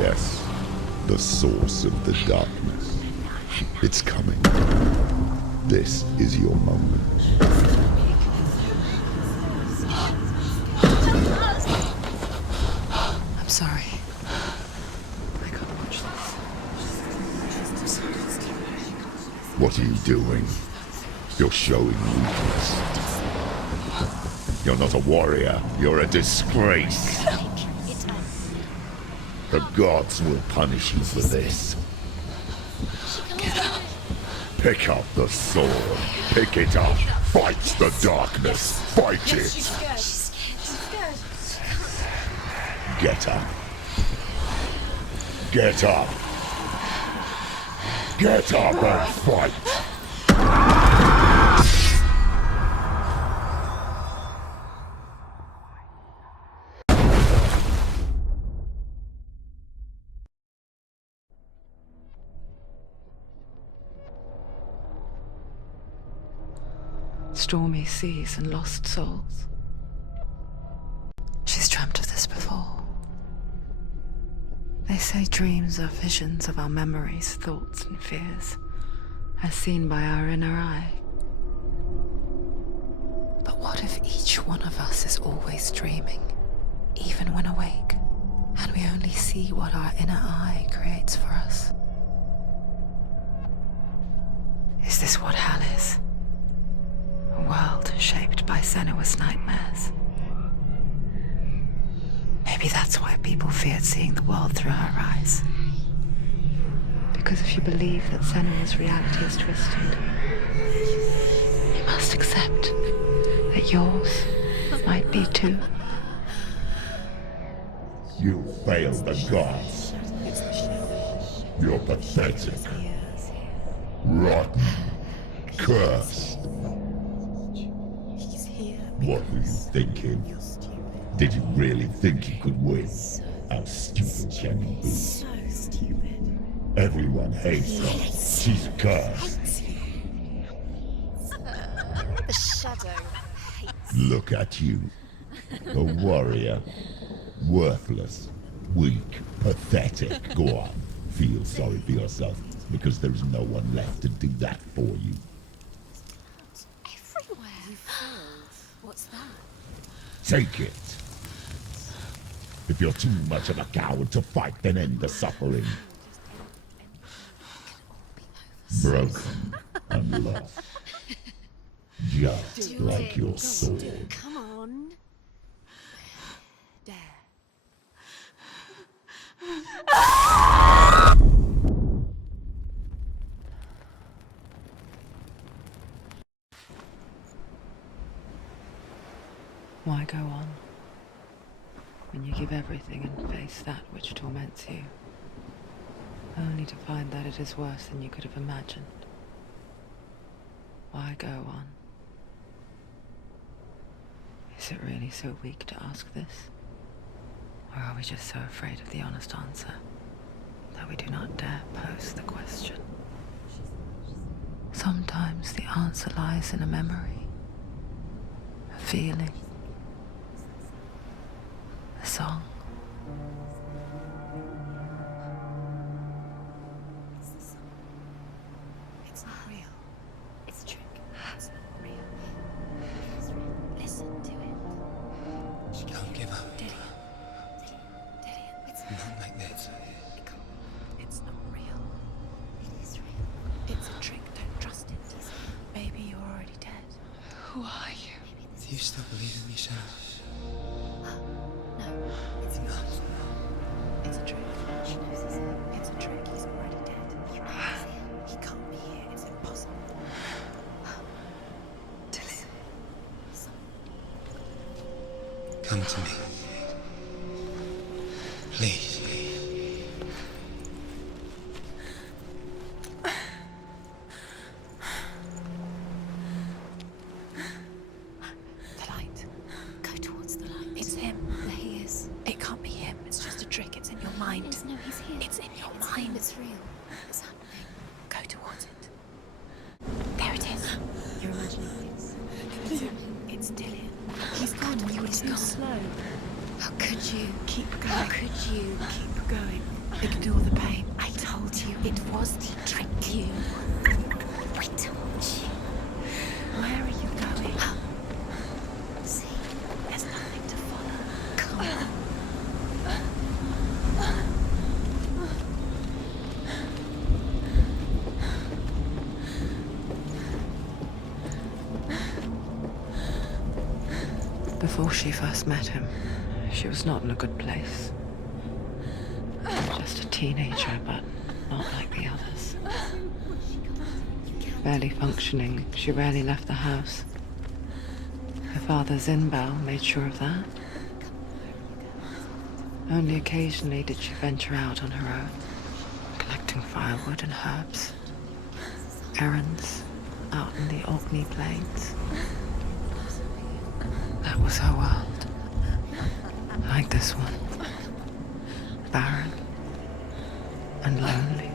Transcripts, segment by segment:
Yes, the source of the darkness. It's coming. This is your moment. I'm sorry. I can't watch this. What are you doing? You're showing weakness. You're not a warrior. You're a disgrace. The gods will punish you for this. Get up. Pick up the sword. Pick it up. Fight the darkness. Fight it. Get up. Get up. Get up and fight. Stormy seas and lost souls. She's dreamt of this before. They say dreams are visions of our memories, thoughts and fears, as seen by our inner eye. But what if each one of us is always dreaming, even when awake, and we only see what our inner eye creates for us? Is this what hell is? A world shaped by SENUA'S nightmares. Maybe that's why people feared seeing the world through her eyes. Because if you believe that SENUA'S reality is twisted, you must accept that yours might be too. You failed the gods. You're pathetic. Rotten. Cursed. What were you thinking? Did you really think you could win? How stupid can you be? So stupid. Everyone hates her. She's cursed. The shadow hates. Look at you. A warrior. Worthless. Weak. Pathetic. Go on. Feel sorry for yourself, because there is no one left to do that for you. Everywhere. You failed. What's that? Take it. If you're too much of a coward to fight, then end the suffering. Broken and lost. Just like your sword. Come on. Dare. Why go on when you give everything and face that which torments you, only to find that it is worse than you could have imagined? Why go on? Is it really so weak to ask this? Or are we just so afraid of the honest answer that we do not dare pose the question? Sometimes the answer lies in a memory, a feeling, a song. It's not real. It's a trick. It's not real. It's real. Listen to it. Don't give up. Did it? It's Not like this. It's not real. It is real. It's a trick. Don't trust it. Maybe you're already dead. Who are you? Maybe this Do you still believe in me, Shannon? No, it's not. It's a trick. She knows he's here. It's a trick. He's already dead. You know he's here. He can't be here. It's impossible. Come to me. Please. The light. Go towards the light. It's him. There he is. It can't be him. It's just a trick. It's in your mind. No, he's here. It's in your mind. It's real. It's happening. Go towards it. There it is. You're imagining things. It's Dylan. He's gone. You were too slow. How could you? Keep going. How could you? Keep going. Ignore the pain. I told you it was the trick. You. I told you. Where are you going? See, there's nothing to follow. Come on. Before she first met him, she was not in a good place. Just a teenager, but not like the others. Barely functioning, she rarely left the house. Her father's in-bell made sure of that. Only occasionally did she venture out on her own, collecting firewood and herbs. Errands out in the Orkney Plains. That was her world. Like this one. Barren and lonely.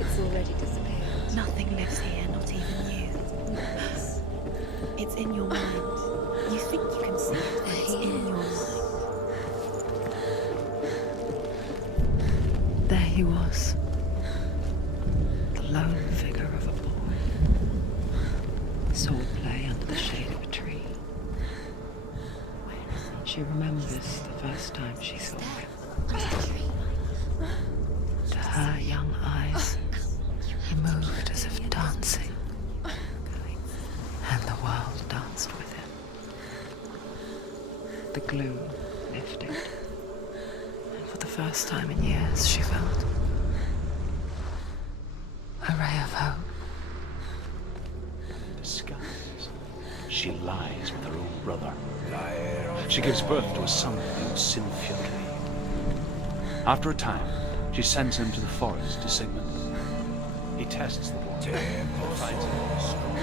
It's already disappeared. Nothing lives here, not even you. It's in your mind. You think you can see it, but it's in your mind. There he was. The lone figure of a boy. Swordplay under the shade of a tree. She remembers the first time she saw him. To her young eyes, he moved as if dancing. And the world danced with him. The gloom lifted. And for the first time in years, she felt a ray of hope. Disguise. She lies with her own brother. She gives birth to a son named Sinfiotli. After a time, she sends him to the forest to Sigmund. He tests the boy and finds him strong.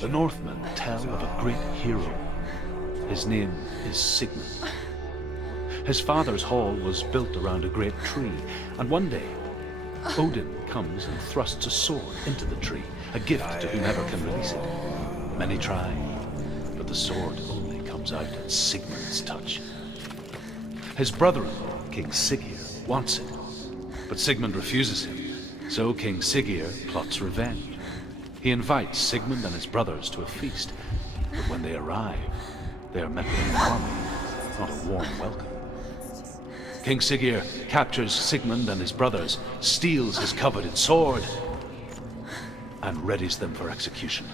The Northmen tell of a great hero. His name is Sigmund. His father's hall was built around a great tree, and one day, Odin comes and thrusts a sword into the tree, a gift to whomever can release it. Many try, but the sword only comes out at Sigmund's touch. His brother-in-law, King Siggeir, wants it, but Sigmund refuses him, so King Siggeir plots revenge. He invites Sigmund and his brothers to a feast, but when they arrive, they are met with an army, not a warm welcome. King Siggeir captures Sigmund and his brothers, steals his coveted sword, and readies them for execution.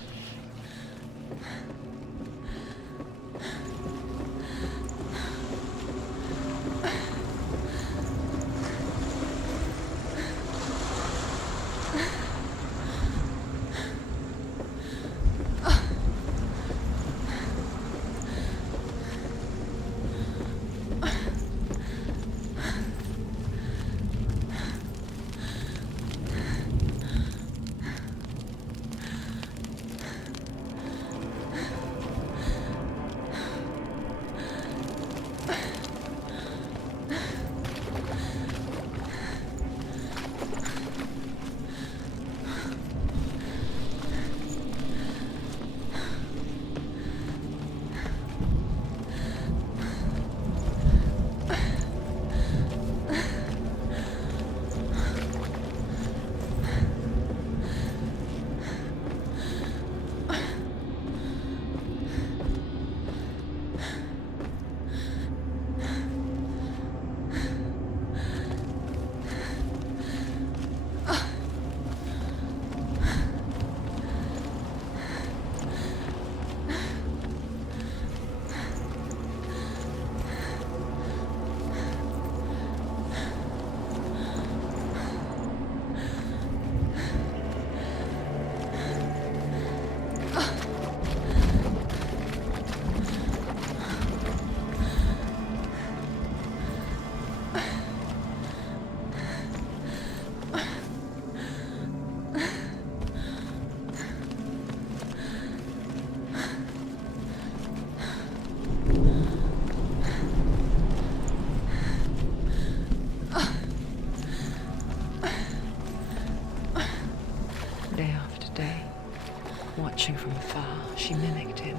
Watching from afar, she mimicked him,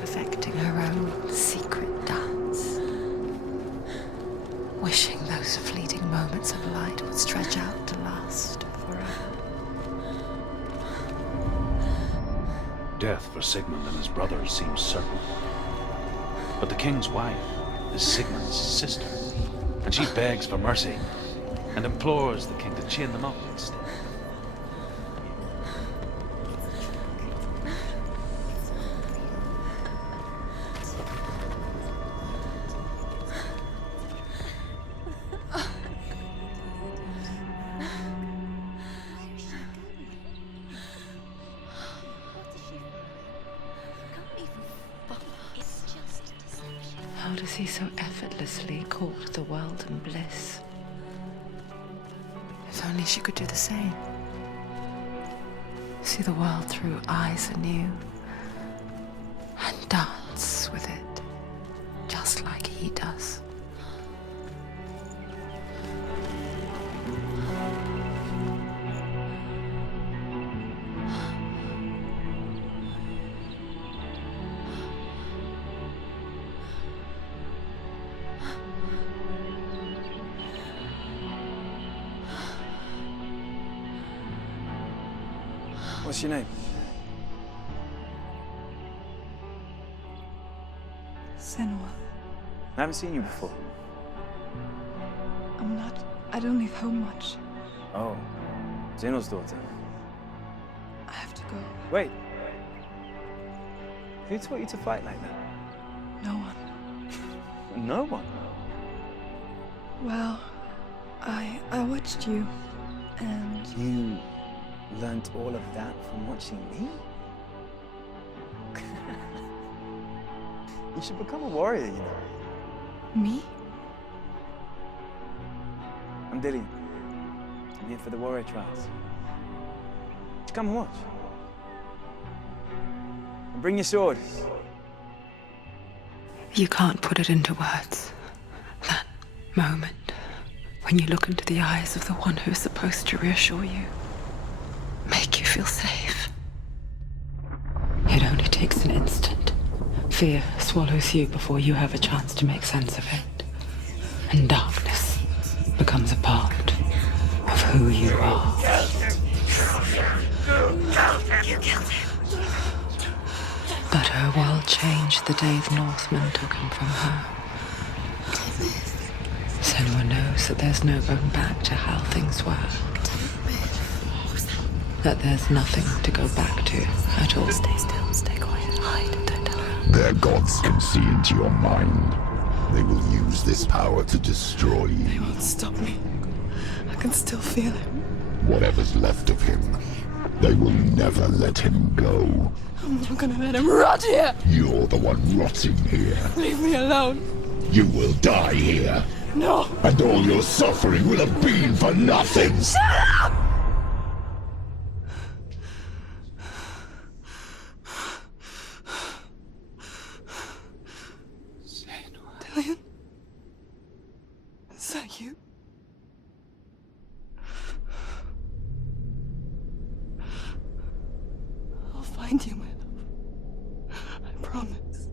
perfecting her own secret dance, wishing those fleeting moments of light would stretch out to last forever. Death for Sigmund and his brothers seems certain. But the king's wife is Sigmund's sister, and she begs for mercy and implores the king to chain them up instead. How does he so effortlessly court the world and bliss? If only she could do the same. See the world through eyes anew and dance with it, just like he does. What's your name? Senua. I haven't seen you before. I don't leave home much. Oh, Zeno's daughter. I have to go. Wait. Who taught you to fight like that? No one. No one? Well, I watched you, and You learned all of that from watching me? You should become a warrior, you know. me? I'm Dilly. I'm here for the warrior trials. Just come and watch. And bring your sword. You can't put it into words. That moment when you look into the eyes of the one who's supposed to reassure you, make you feel safe. It only takes an instant. Fear swallows you before you have a chance to make sense of it. And darkness becomes a part of who you are. But her world changed the day the Northmen took him from her. Senua knows that there's no going back to how things were. That there's nothing to go back to at all. Stay still, stay quiet, hide, don't tell her. Their gods can see into your mind. They will use this power to destroy you. They won't stop me. I can still feel him. Whatever's left of him, they will never let him go. I'm not gonna let him rot here. You're the one rotting here. Leave me alone. You will die here. No. And all your suffering will have been for nothing. Shut up! Dillion? Is that you? I'll find you, my love. I promise.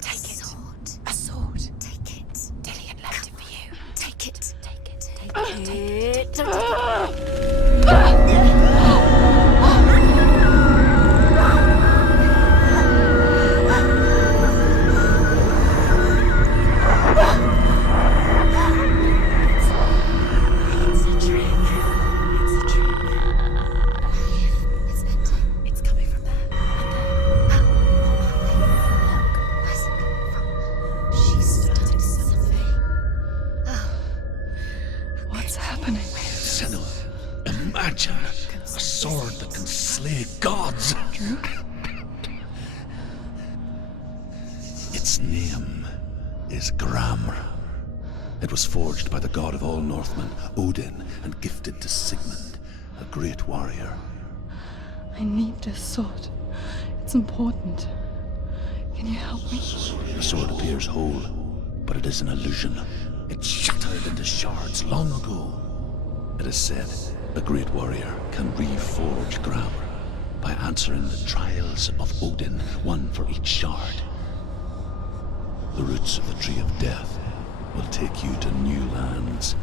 Take it. A sword. Take it. Dillion left it for you. Take it. Take it. Take it. Take it. It's a trick. It's a trick. It's ending. It's coming from there. Look, where's it coming from? She started something. What's happening? Senua, imagine a sword that can slay gods. Drew? Its name is Gramr. It was forged by the god of all Northmen, Odin, and gifted to Sigmund, a great warrior. I need this sword. It's important. Can you help me? The sword appears whole, but it is an illusion. It shattered into shards long ago. It is said a great warrior can reforge Graur by answering the trials of Odin, one for each shard. The roots of the Tree of Death will take you to new lands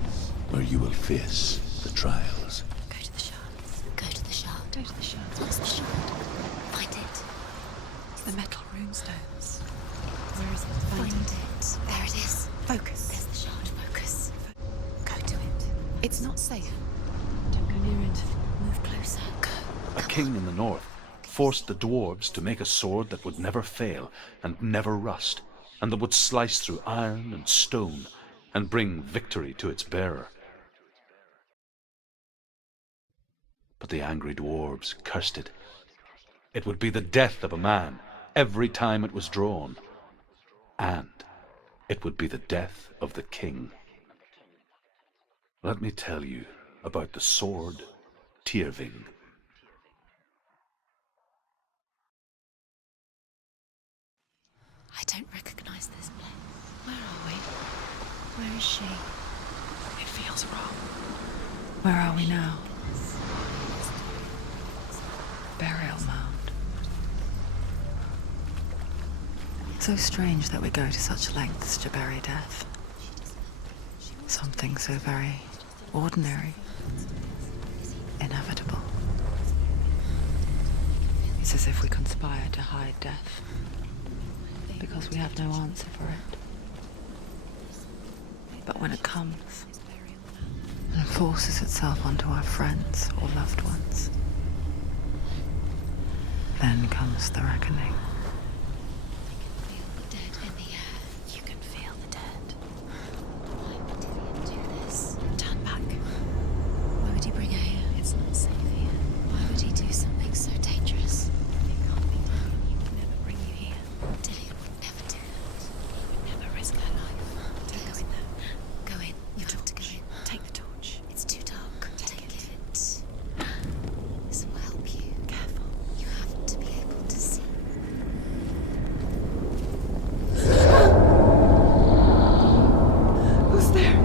where you will face the trials. Go to the shards. Go to the shard. Go to the shards. What's the shard? Find it. It's the metal runestones. Where is it? Find it. There it is. Focus. There's the shard. Focus. Go to it. It's not safe. Don't go near it. Move closer. Go. A king in the north forced the dwarves to make a sword that would never fail and never rust, and that would slice through iron and stone and bring victory to its bearer. But the angry dwarves cursed it. It would be the death of a man every time it was drawn, and it would be the death of the king. Let me tell you about the sword Tyrving. I don't recognize this place. Where are we? Where is she? It feels wrong. Where are we now? Burial mound. So strange that we go to such lengths to bury death. Something so very ordinary, inevitable. It's as if we conspire to hide death, because we have no answer for it. But when it comes and forces itself onto our friends or loved ones, then comes the reckoning. Feel the dead in the air. You can feel the dead. Why would Dillian do this? Turn back. Why would he bring her here? It's not safe here. Why would he do something so dangerous? It can't be Dillian. He would never bring you here. Dillian would never do that. He would never risk her life. Don't go in there. Go in. You have to go in. Take the torch. It's too dark. Take it. This will help you. Careful. You have to be able to see. Who's there?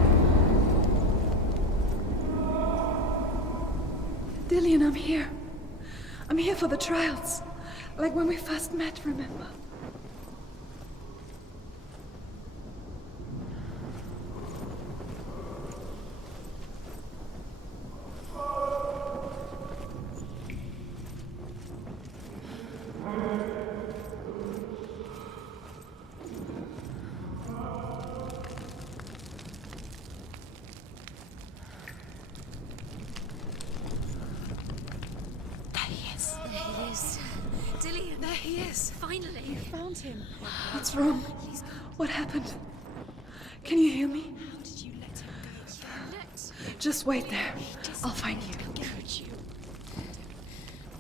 Dillian, I'm here. I'm here for the trials. Like when we first met, remember? There he is. There he is. Dillian. There he is. Finally. You found him. What's wrong? He's gone. What happened? Can you hear me? How did you let him go? You let Just wait there. I'll find you. Could you?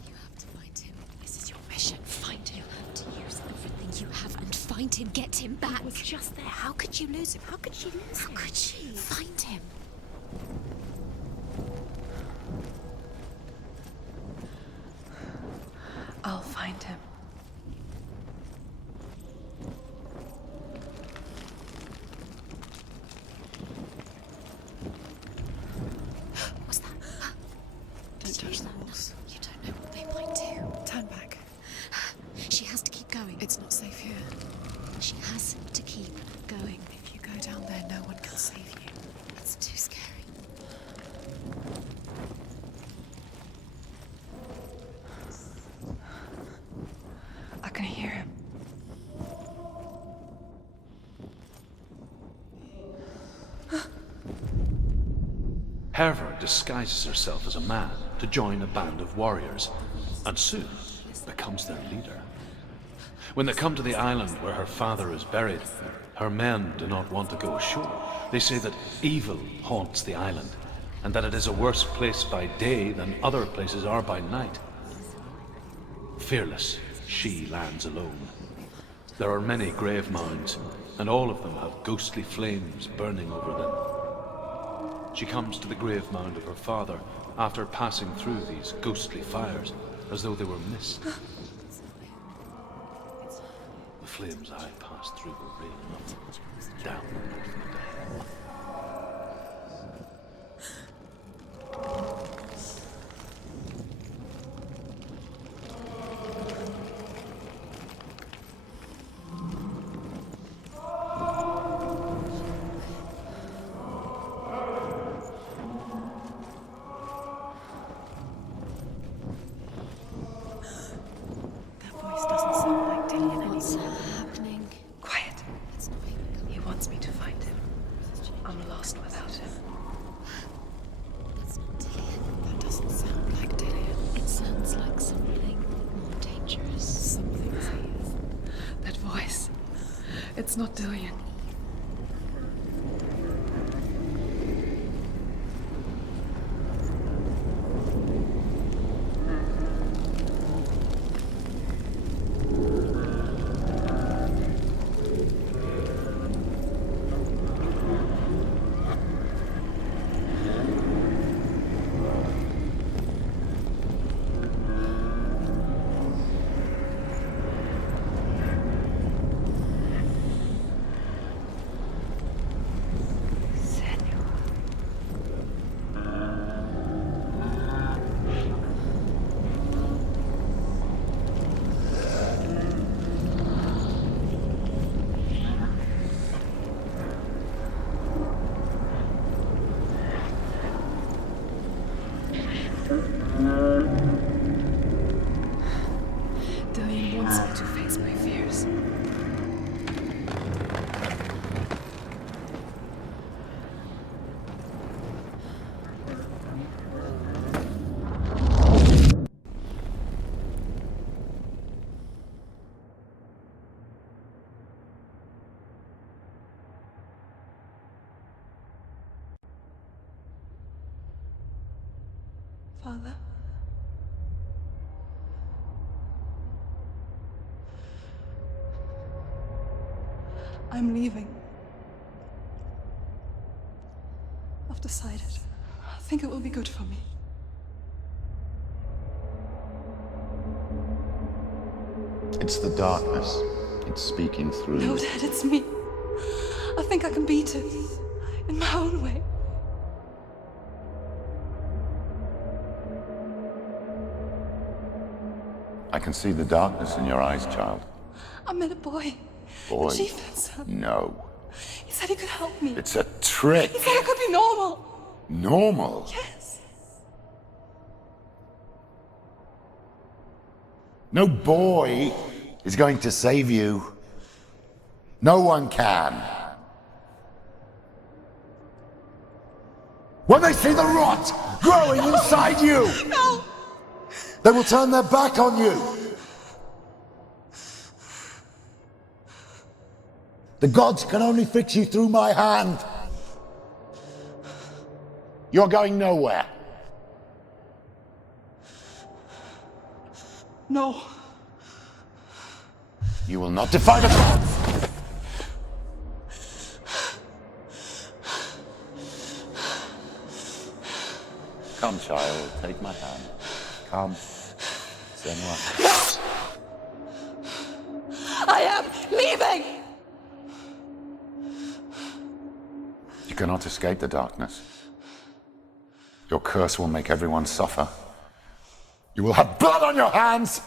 You have to find him. This is your mission. Find him. You have to use everything you have and find him. Get him back. He was just there. How could you lose him? How could she lose him? How could she? Find him. I'll find him. What's that? Don't touch the walls. You don't know what they might do. Turn back. She has to keep going. It's not safe here. She has to keep going. If you go down there, no one can save you. It's too scary. I can hear him. Herva disguises herself as a man to join a band of warriors, and soon becomes their leader. When they come to the island where her father is buried, her men do not want to go ashore. They say that evil haunts the island, and that it is a worse place by day than other places are by night. Fearless, she lands alone. There are many grave mounds, and all of them have ghostly flames burning over them. She comes to the grave mound of her father after passing through these ghostly fires, as though they were mist. The flames I passed through were real enough, down from the hell. That voice doesn't sound like Dillian anymore. What's happening? Quiet. It's not even going. He wants me to find him. I'm lost without him. It's not Dillian. That doesn't sound like Dillian. It sounds like something more dangerous. Something's here. That voice. It's not Dillian. Dillian wants me to face my fears. Father? I'm leaving. I've decided. I think it will be good for me. It's the darkness. It's speaking through No, you. Dad, it's me. I think I can beat it. In my own way. I can see the darkness in your eyes, child. I met a boy. Boy. The chief had some. No. He said he could help me. It's a trick. He said I could be normal. Normal. Yes. No boy is going to save you. No one can. When they see the rot growing inside you, No! they will turn their back on you. The gods can only fix you through my hand. You're going nowhere. No. You will not defy the gods. Come, child, take my hand. Come. Senua. I am leaving! You cannot escape the darkness. Your curse will make everyone suffer. You will have blood on your hands!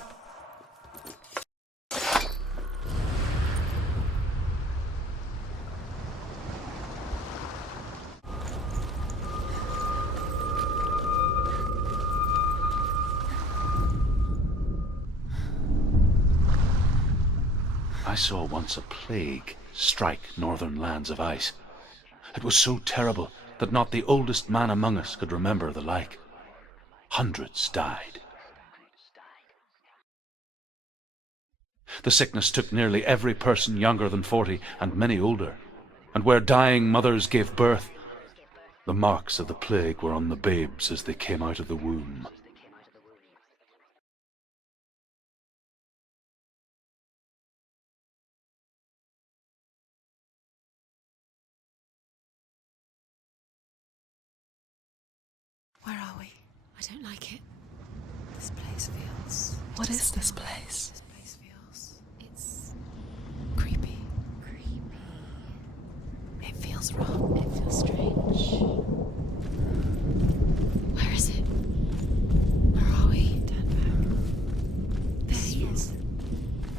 I saw once a plague strike northern lands of ice. It was so terrible that not the oldest man among us could remember the like. Hundreds died. The sickness took nearly every person younger than 40 and many older, and where dying mothers gave birth, the marks of the plague were on the babes as they came out of the womb. Where are we? I don't like it. This place feels... What is this place? This place feels... It's... creepy. Creepy. It feels wrong. It feels strange. Where is it? Where are we? Turn back. There he is.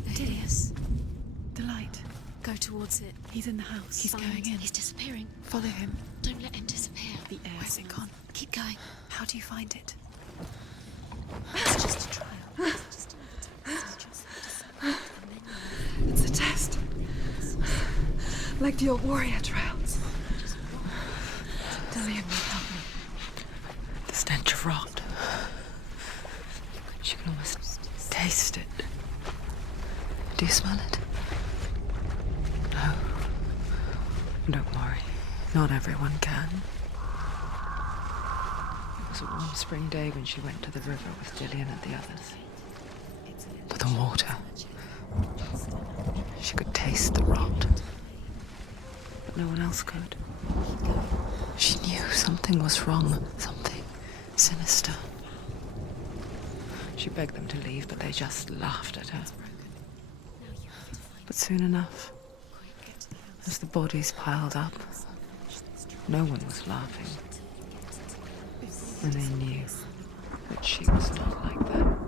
There he is. The light. Go towards it. He's in the house. He's Find. going in. He's disappearing. Follow him. Don't let him disappear. The air's Where's it gone. Keep going. How do you find it? It's just a trial. It's just another test. It's just like to It's a test. Like the old warrior trials. Dillian, help me. The stench of rot. She can almost taste it. Do you smell it? No. Don't worry. Not everyone can. It was a warm spring day when she went to the river with Dillian and the others. But the water. She could taste the rot. But no one else could. She knew something was wrong. Something sinister. She begged them to leave, but they just laughed at her. But soon enough, as the bodies piled up, no one was laughing. And they knew that she was not like that.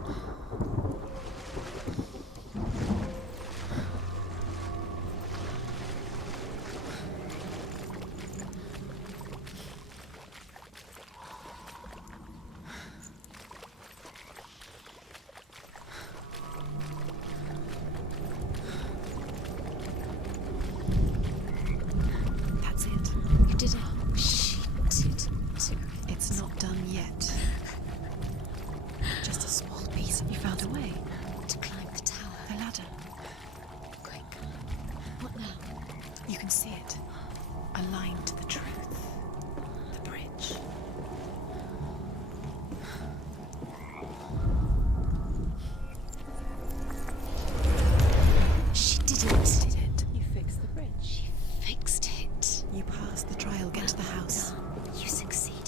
That's it. You did it. She did. It's not done yet. Just a small piece. You found a way. To climb the tower. The ladder. Quick. What now? You can see it. Aligned to the truth. The bridge. She did it. Did it? You fixed the bridge. She fixed it. You passed the trial. Get to the house. Done. You succeeded.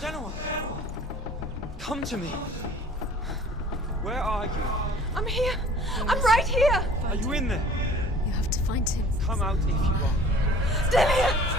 Senua! Come to me! Where are you? I'm here. I'm right here. Are you in there? You have to find him. Come out if you are. Dillian!